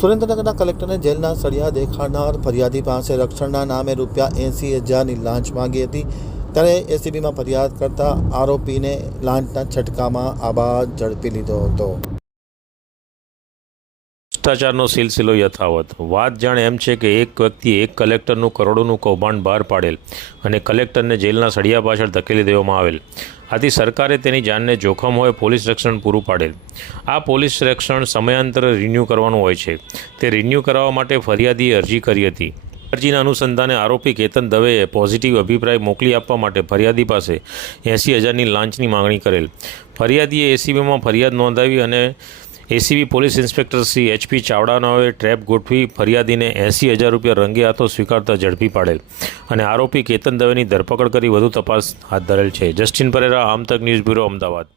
સુરેન્દ્રનગરના કલેક્ટરને જેલના સળિયા દેખાડનાર ફરિયાદી પાસે રક્ષણના નામે ₹80,000ની લાંચ માંગી હતી, ત્યારે એસીબીમાં ફરિયાદ કરતા આરોપીને લાંચના છટકામાં આબાદ ઝડપી લીધો હતો। ભ્રષ્ટાચારનો સિલસિલો યથાવત। વાત જાણે એમ છે કે એક વ્યક્તિએ એક કલેક્ટરનું કરોડોનું કૌભાંડ બહાર પાડેલ અને કલેક્ટરને જેલના સળિયા પાછળ ધકેલી દેવામાં આવેલ। આથી સરકારે તેની જાનને જોખમ હોય પોલીસ રક્ષણ પૂરું પાડેલ। આ પોલીસ રક્ષણ સમયાંતરે રિન્યૂ કરવાનું હોય છે। તે રિન્યૂ કરાવવા માટે ફરિયાદીએ અરજી કરી હતી। અરજીના અનુસંધાને આરોપી કેતન દવેએ પોઝિટિવ અભિપ્રાય મોકલી આપવા માટે ફરિયાદી પાસે 80,000ની લાંચની માંગણી કરેલ। ફરિયાદીએ એસીબીમાં ફરિયાદ નોંધાવી અને ACB police inspector Shri HP ચાવડાનાઓએ ટ્રેપ ગોઠવી ફરિયાદીને ₹80,000 રંગે હાથો સ્વીકારતા ઝડપી પાડેલ અને આરોપી કેતન દવેની ધરપકડ કરી વધુ તપાસ હાથ ધરેલ છે। જસ્ટિન પરેરા, આમતક ન્યૂઝ બ્યુરો, અમદાવાદ।